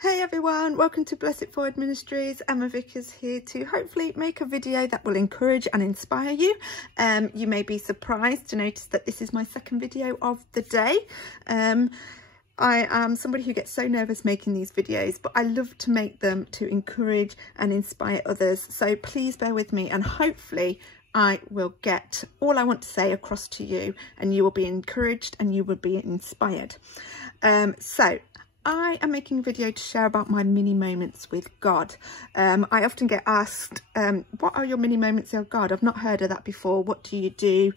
Hey everyone, welcome to BIF Ministries. Emma Vickers here to hopefully make a video that will encourage and inspire you. You may be surprised to notice that this is my second video of the day. I am somebody who gets so nervous making these videos, but I love to make them to encourage and inspire others. So please bear with me and hopefully I will get all I want to say across to you and you will be encouraged and you will be inspired. So I am making a video to share about my mini moments with God. I often get asked, what are your mini moments with God? I've not heard of that before. What do you do?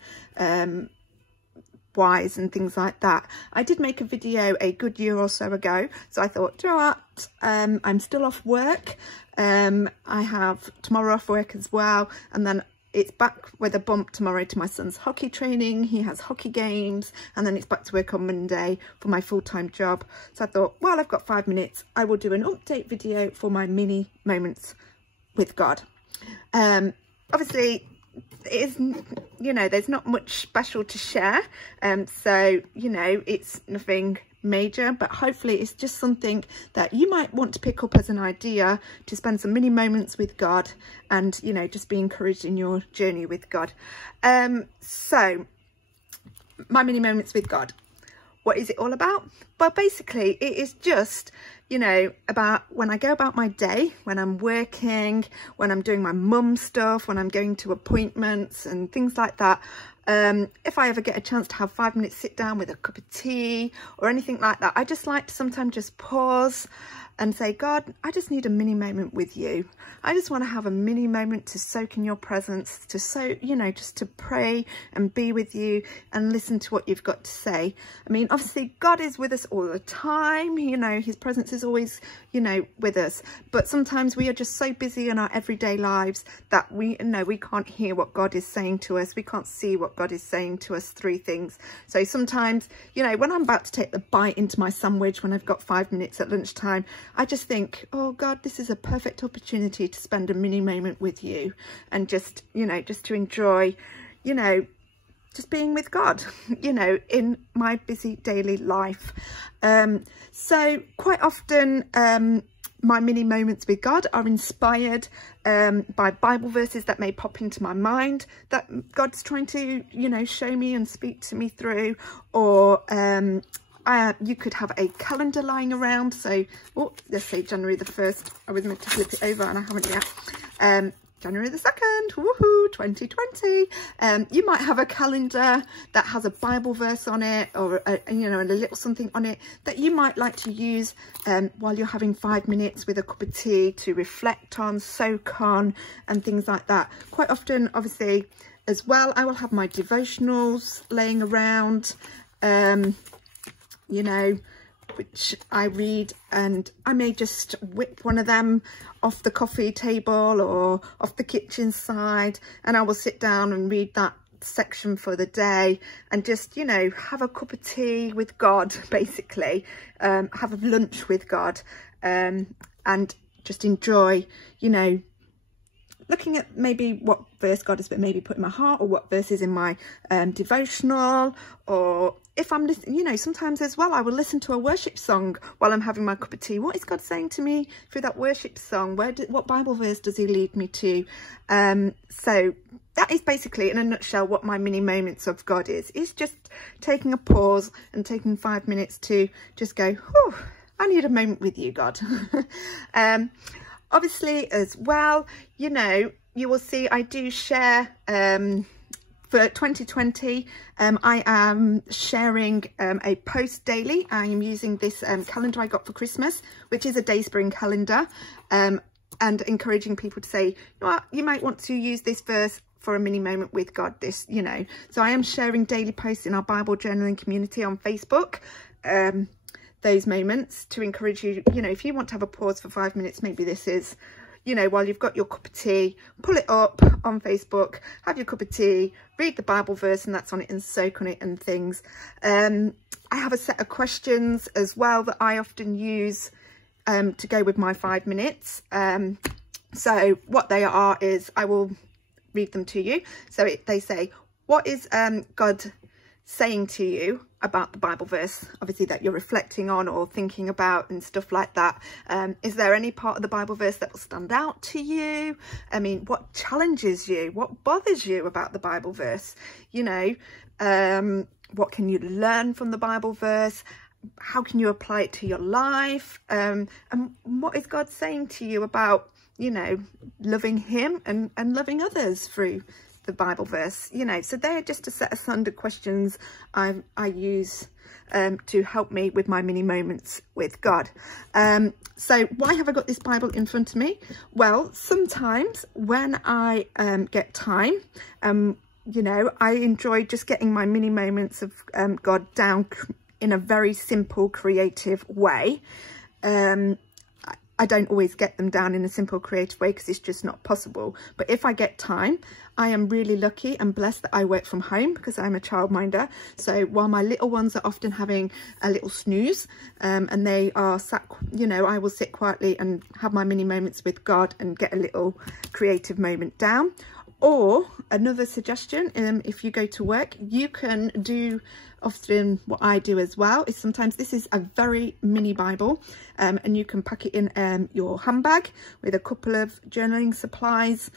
Whys and things like that. I did make a video a good year or so ago, so I thought, do you know what, I'm still off work. I have tomorrow off work as well, and then it's back with a bump tomorrow to my son's hockey training. He has hockey games, and then it's back to work on Monday for my full-time job. So I thought, well, I've got 5 minutes, I will do an update video for my mini moments with God. Obviously it is, you know, there's not much special to share, so you know, it's nothing major, but hopefully it's just something that you might want to pick up as an idea to spend some mini moments with God and, you know, just be encouraged in your journey with God. So my mini moments with God, what is it all about? Well, basically it is just, you know, about when I go about my day, when I'm working, when I'm doing my mum stuff, when I'm going to appointments and things like that. If I ever get a chance to have 5 minutes sit down with a cup of tea or anything like that, I just like to sometimes just pause and say, God, I just need a mini moment with you. I just want to have a mini moment to soak in your presence, to you know, just to pray and be with you and listen to what you've got to say. I mean, obviously God is with us all the time, you know, his presence is always, you know, with us, but sometimes we are just so busy in our everyday lives that we can't hear what God is saying to us. We can't see what God is saying to us through things. So sometimes, you know, when I'm about to take the bite into my sandwich, when I've got 5 minutes at lunchtime, I just think, oh God, this is a perfect opportunity to spend a mini moment with you and just, you know, just to enjoy, you know, just being with God, you know, in my busy daily life. So quite often my mini moments with God are inspired by Bible verses that may pop into my mind that God's trying to, you know, show me and speak to me through, or you could have a calendar lying around. So, oh, let's say January the 1st. I was meant to flip it over and I haven't yet. January the 2nd, woohoo, 2020. You might have a calendar that has a Bible verse on it, or you know, a little something on it that you might like to use while you're having 5 minutes with a cup of tea to reflect on, soak on, and things like that. Quite often, obviously, as well, I will have my devotionals laying around, you know, which I read, and I may just whip one of them off the coffee table or off the kitchen side, and I will sit down and read that section for the day and just, you know, have a cup of tea with God, basically, have a lunch with God, and just enjoy, you know, looking at maybe what verse God has maybe put in my heart, or what verse is in my devotional, or if I'm listening, you know, sometimes as well, I will listen to a worship song while I'm having my cup of tea. What is God saying to me through that worship song? What Bible verse does he lead me to? So that is basically, in a nutshell, what my mini moments of God is. It's just taking a pause and taking 5 minutes to just go, whew, I need a moment with you, God. Obviously, as well, you know, you will see I do share, for 2020, I am sharing a post daily. I am using this calendar I got for Christmas, which is a Dayspring calendar, and encouraging people to say, you know what, you might want to use this verse for a mini moment with God, this, you know. So I am sharing daily posts in our Bible journaling community on Facebook, those moments to encourage you, you know, if you want to have a pause for 5 minutes, maybe this is, you know, while you've got your cup of tea, pull it up on Facebook, have your cup of tea, read the Bible verse and that's on it, and soak on it and things. I have a set of questions as well that I often use to go with my 5 minutes. So what they are is, I will read them to you. So they say, what is God saying to you about the Bible verse, obviously, that you're reflecting on or thinking about and stuff like that. Is there any part of the Bible verse that will stand out to you? I mean, what challenges you? What bothers you about the Bible verse? You know, what can you learn from the Bible verse? How can you apply it to your life? And what is God saying to you about, you know, loving him and loving others through the Bible verse? You know, so they're just a set of standard questions I use to help me with my mini moments with God. So why have I got this Bible in front of me? Well, sometimes when I get time, you know, I enjoy just getting my mini moments of God down in a very simple, creative way. I don't always get them down in a simple, creative way because it's just not possible. But if I get time, I am really lucky and blessed that I work from home because I'm a childminder. So while my little ones are often having a little snooze and they are sat, you know, I will sit quietly and have my mini moments with God and get a little creative moment down. Or another suggestion, if you go to work, you can do often what I do as well, is sometimes this is a very mini Bible and you can pack it in your handbag with a couple of journaling supplies,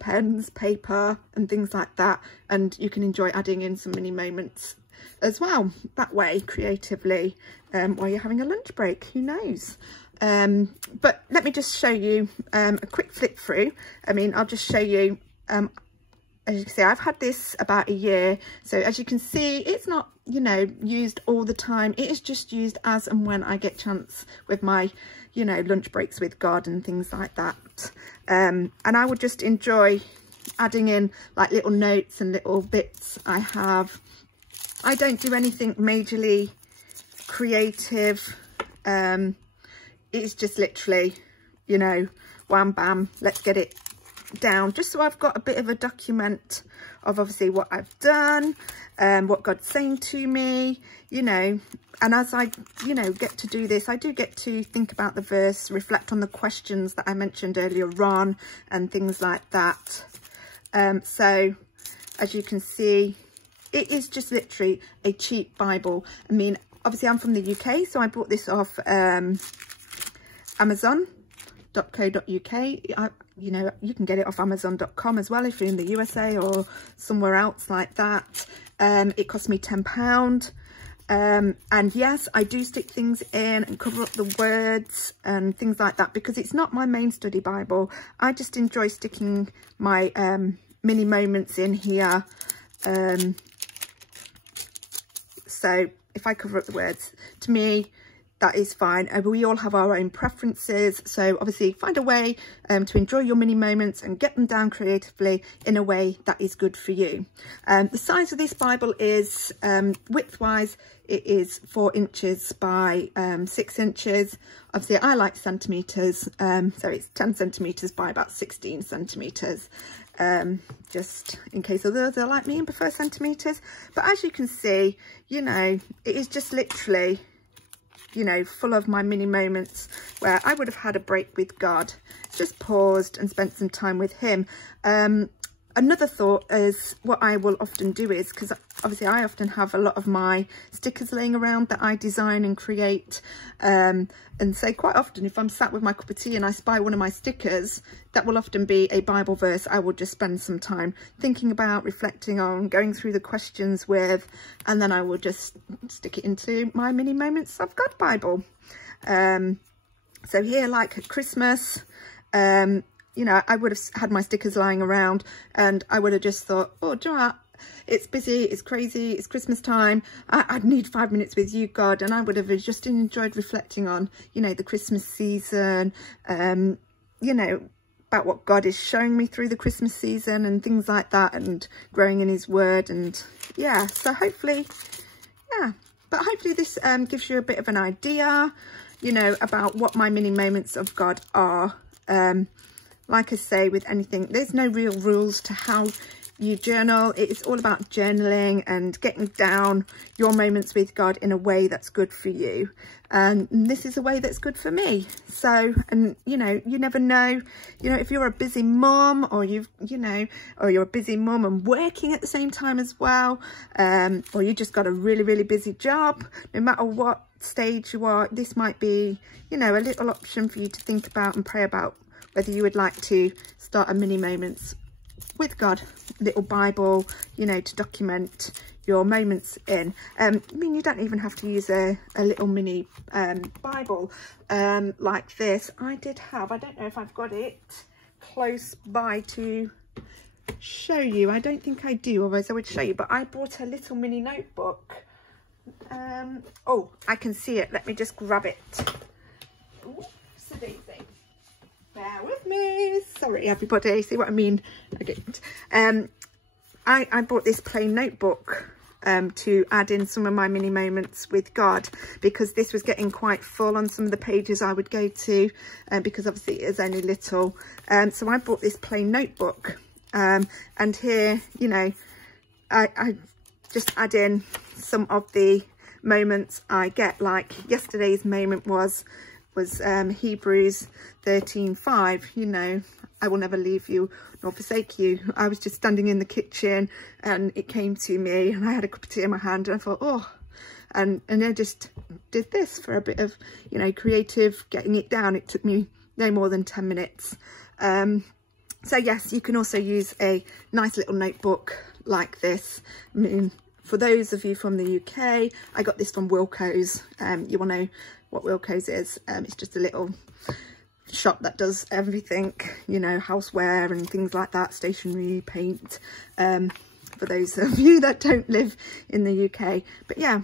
pens, paper and things like that. And you can enjoy adding in some mini moments as well that way creatively while you're having a lunch break, who knows. But let me just show you a quick flick through. I mean, I'll just show you. As you can see, I've had this about a year. So as you can see, it's not, you know, used all the time. It is just used as and when I get chance with my, you know, lunch breaks with God and things like that. And I would just enjoy adding in like little notes and little bits I have. I don't do anything majorly creative. It's just literally, you know, wham bam, let's get it down, just so I've got a bit of a document of obviously what I've done, what God's saying to me, you know. And as I, you know, get to do this, I do get to think about the verse, reflect on the questions that I mentioned earlier on and things like that. So as you can see, it is just literally a cheap Bible. I mean, obviously I'm from the UK, so I bought this off Amazon.co.uk. You know, you can get it off Amazon.com as well if you're in the USA or somewhere else like that. It cost me £10. And yes, I do stick things in and cover up the words and things like that because it's not my main study Bible. I just enjoy sticking my mini moments in here. So if I cover up the words, to me, that is fine. We all have our own preferences. So obviously find a way to enjoy your mini moments and get them down creatively in a way that is good for you. The size of this Bible is width-wise, it is 4 inches by 6 inches. Obviously I like centimetres, so it's 10 centimetres by about 16 centimetres. Just in case others are like me and prefer centimetres. But as you can see, you know, it is just literally, you know, full of my mini moments where I would have had a break with God, just paused and spent some time with him. Another thought is what I will often do is, because obviously I often have a lot of my stickers laying around that I design and create, and so quite often if I'm sat with my cup of tea and I spy one of my stickers, that will often be a Bible verse I will just spend some time thinking about, reflecting on, going through the questions with, and then I will just stick it into my mini moments of God Bible. So here, like at Christmas, you know, I would have had my stickers lying around and I would have just thought, oh, do you know what? It's busy, it's crazy, it's Christmas time. I'd need 5 minutes with you, God. And I would have just enjoyed reflecting on, you know, the Christmas season, you know, about what God is showing me through the Christmas season and things like that, and growing in his word. And yeah, so hopefully, yeah, but hopefully this gives you a bit of an idea, you know, about what my mini moments of God are. Like I say, with anything, there's no real rules to how you journal. It's all about journaling and getting down your moments with God in a way that's good for you. And this is a way that's good for me. So, and you know, you never know, you know, if you're a busy mum, or or you're a busy mum and working at the same time as well, or you just got a really, really busy job, no matter what stage you are, this might be, you know, a little option for you to think about and pray about whether you would like to start a mini moments with God little Bible, you know, to document your moments in. I mean, you don't even have to use a little mini Bible like this. I don't know if I've got it close by to show you. I don't think I do, otherwise I would show you, but I bought a little mini notebook. Oh, I can see it. Let me just grab it. Ooh, so daisy. Bear with me. Sorry, everybody. See what I mean? I didn't. I bought this plain notebook to add in some of my mini moments with God, because this was getting quite full on some of the pages I would go to, because obviously it is only little. So I bought this plain notebook, and here, you know, I just add in some of the moments I get. Like yesterday's moment was Hebrews 13:5, you know, I will never leave you nor forsake you. I was just standing in the kitchen and it came to me, and I had a cup of tea in my hand, and I thought, oh, and I just did this for a bit of, you know, creative getting it down. It took me no more than 10 minutes. So yes, you can also use a nice little notebook like this. I mean, for those of you from the UK, I got this from Wilko's. You will know what Wilko's is. It's just a little shop that does everything, you know, houseware and things like that, stationery, paint, for those of you that don't live in the UK. But yeah,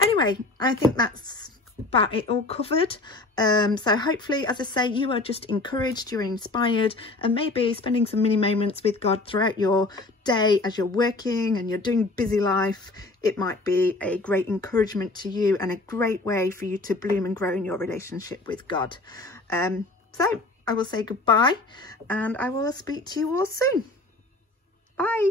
anyway, I think that's about it all covered. So hopefully, as I say, you are just encouraged, you're inspired, and maybe spending some mini moments with God throughout your day as you're working and you're doing busy life. It might be a great encouragement to you and a great way for you to bloom and grow in your relationship with God. So I will say goodbye, and I will speak to you all soon. Bye.